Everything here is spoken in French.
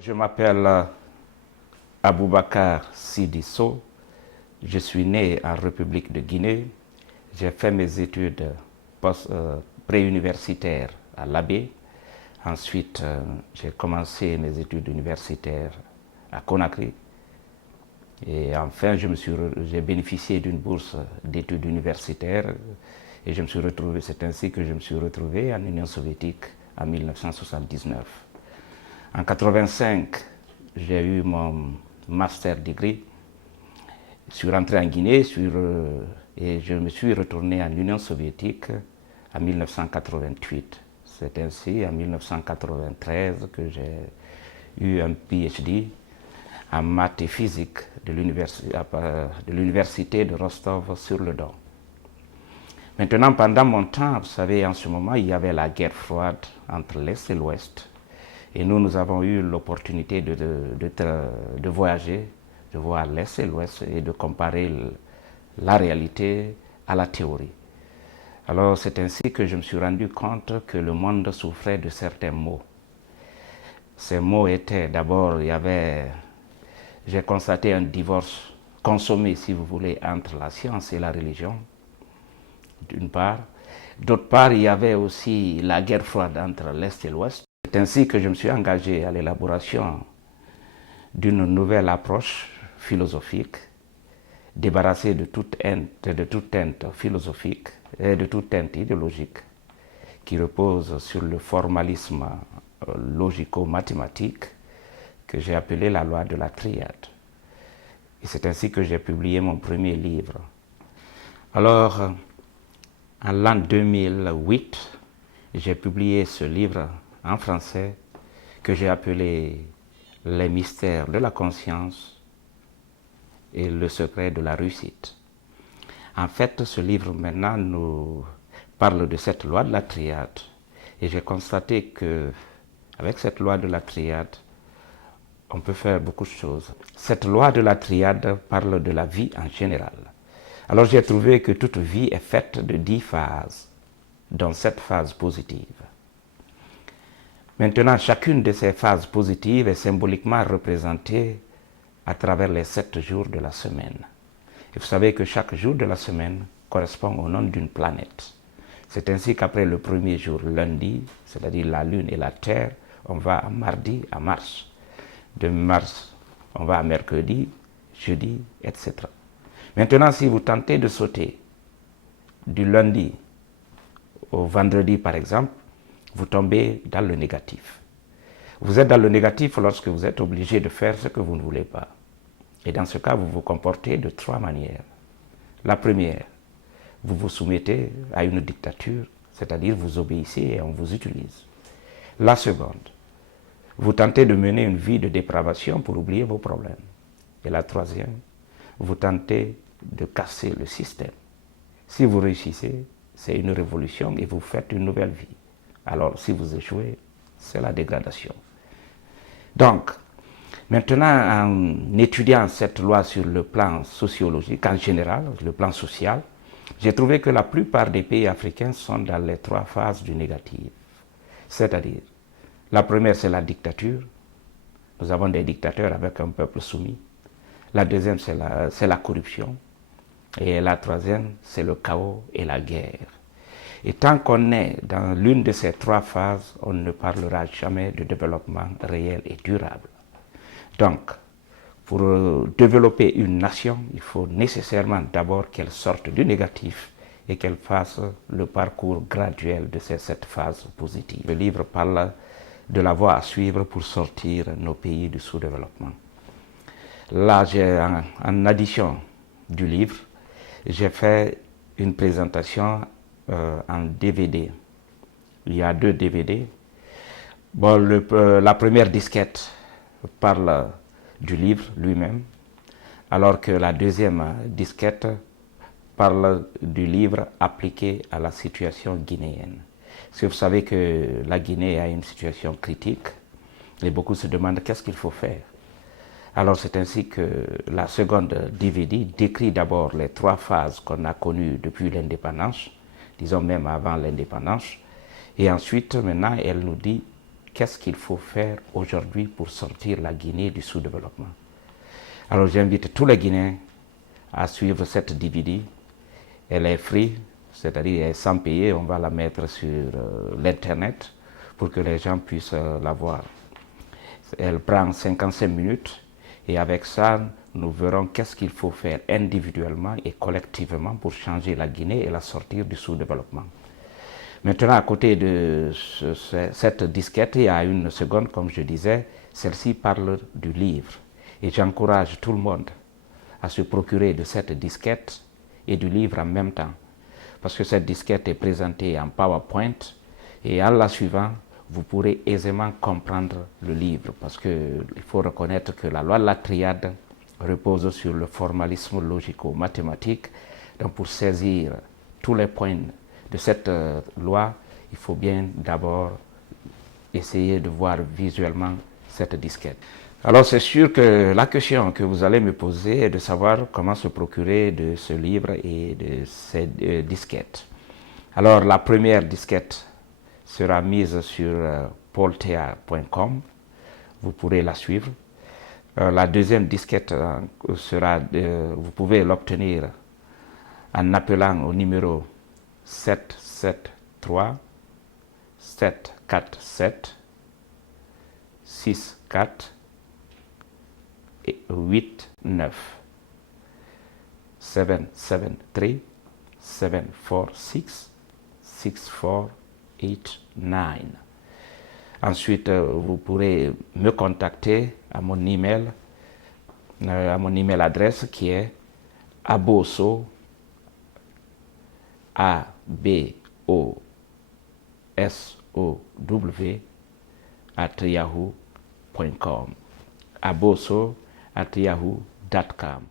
Je m'appelle Aboubacar Sidisso. Je suis né en République de Guinée. J'ai fait mes études préuniversitaires à l'Abbé. Ensuite, j'ai commencé mes études universitaires à Conakry. Et enfin, j'ai bénéficié d'une bourse d'études universitaires et c'est ainsi que je me suis retrouvé en Union soviétique en 1979. En 1985, j'ai eu mon master degree. Je suis rentré en Guinée et je me suis retourné en Union soviétique en 1988. C'est ainsi en 1993 que j'ai eu un PhD en maths et physique de l'université de Rostov-sur-le-Don. Maintenant, pendant mon temps, vous savez, en ce moment, il y avait la guerre froide entre l'Est et l'Ouest. Et nous avons eu l'opportunité de voyager, de voir l'Est et l'Ouest et de comparer la réalité à la théorie. Alors, c'est ainsi que je me suis rendu compte que le monde souffrait de certains maux. Ces maux étaient d'abord, j'ai constaté un divorce consommé, si vous voulez, entre la science et la religion, d'une part. D'autre part, il y avait aussi la guerre froide entre l'Est et l'Ouest. C'est ainsi que je me suis engagé à l'élaboration d'une nouvelle approche philosophique, débarrassée de toute teinte philosophique et de toute teinte idéologique, qui repose sur le formalisme logico-mathématique que j'ai appelé la loi de la triade. Et c'est ainsi que j'ai publié mon premier livre. Alors, en l'an 2008, j'ai publié ce livre en français que j'ai appelé « Les mystères de la conscience et le secret de la réussite ». En fait, ce livre maintenant nous parle de cette loi de la triade. Et j'ai constaté que avec cette loi de la triade, on peut faire beaucoup de choses. Cette loi de la triade parle de la vie en général. Alors j'ai trouvé que toute vie est faite de 10 phases, dont 7 phases positives. Maintenant, chacune de ces phases positives est symboliquement représentée à travers les 7 jours de la semaine. Et vous savez que chaque jour de la semaine correspond au nom d'une planète. C'est ainsi qu'après le premier jour, lundi, c'est-à-dire la Lune et la Terre, on va à mardi, à Mars. De Mars, on va à mercredi, jeudi, etc. Maintenant, si vous tentez de sauter du lundi au vendredi, par exemple, vous tombez dans le négatif. Vous êtes dans le négatif lorsque vous êtes obligé de faire ce que vous ne voulez pas. Et dans ce cas, vous vous comportez de 3 manières. La première, vous vous soumettez à une dictature, c'est-à-dire vous obéissez et on vous utilise. La seconde, vous tentez de mener une vie de dépravation pour oublier vos problèmes. Et la troisième, vous tentez de casser le système. Si vous réussissez, c'est une révolution et vous faites une nouvelle vie. Alors, si vous échouez, c'est la dégradation. Donc, maintenant, en étudiant cette loi sur le plan sociologique, en général, le plan social, j'ai trouvé que la plupart des pays africains sont dans les 3 phases du négatif. C'est-à-dire, la première, c'est la dictature. Nous avons des dictateurs avec un peuple soumis. La deuxième, c'est la corruption. Et la troisième, c'est le chaos et la guerre. Et tant qu'on est dans l'une de ces 3 phases, on ne parlera jamais de développement réel et durable. Donc, pour développer une nation, il faut nécessairement d'abord qu'elle sorte du négatif et qu'elle fasse le parcours graduel de ces 7 phases positives. Le livre parle de la voie à suivre pour sortir nos pays du sous-développement. Là, en addition du livre, j'ai fait une présentation en DVD. Il y a 2 DVD. Bon, la première disquette parle du livre lui-même, alors que la deuxième disquette parle du livre appliqué à la situation guinéenne. Parce que vous savez que la Guinée a une situation critique et beaucoup se demandent qu'est-ce qu'il faut faire. Alors c'est ainsi que la seconde DVD décrit d'abord les 3 phases qu'on a connues depuis l'indépendance, disons même avant l'indépendance, et ensuite maintenant elle nous dit qu'est-ce qu'il faut faire aujourd'hui pour sortir la Guinée du sous-développement. Alors j'invite tous les Guinéens à suivre cette DVD. Elle est free, c'est-à-dire elle est sans payer. On va la mettre sur l'internet pour que les gens puissent la voir. Elle prend 55 minutes et avec ça, nous verrons qu'est-ce qu'il faut faire individuellement et collectivement pour changer la Guinée et la sortir du sous-développement. Maintenant, à côté de cette disquette, il y a une seconde, comme je disais, celle-ci parle du livre. Et j'encourage tout le monde à se procurer de cette disquette et du livre en même temps. Parce que cette disquette est présentée en PowerPoint et en la suivant, vous pourrez aisément comprendre le livre. Parce qu'il faut reconnaître que la loi de la triade repose sur le formalisme logico-mathématique. Donc pour saisir tous les points de cette loi, il faut bien d'abord essayer de voir visuellement cette disquette. Alors c'est sûr que la question que vous allez me poser est de savoir comment se procurer de ce livre et de ces disquettes. Alors la première disquette sera mise sur paulthea.com, vous pourrez la suivre. La deuxième disquette vous pouvez l'obtenir en appelant au numéro 773 747 64 89 773 746 6489. Ensuite, vous pourrez me contacter à mon email adresse qui est abosow @yahoo.com abosow@yahoo.com.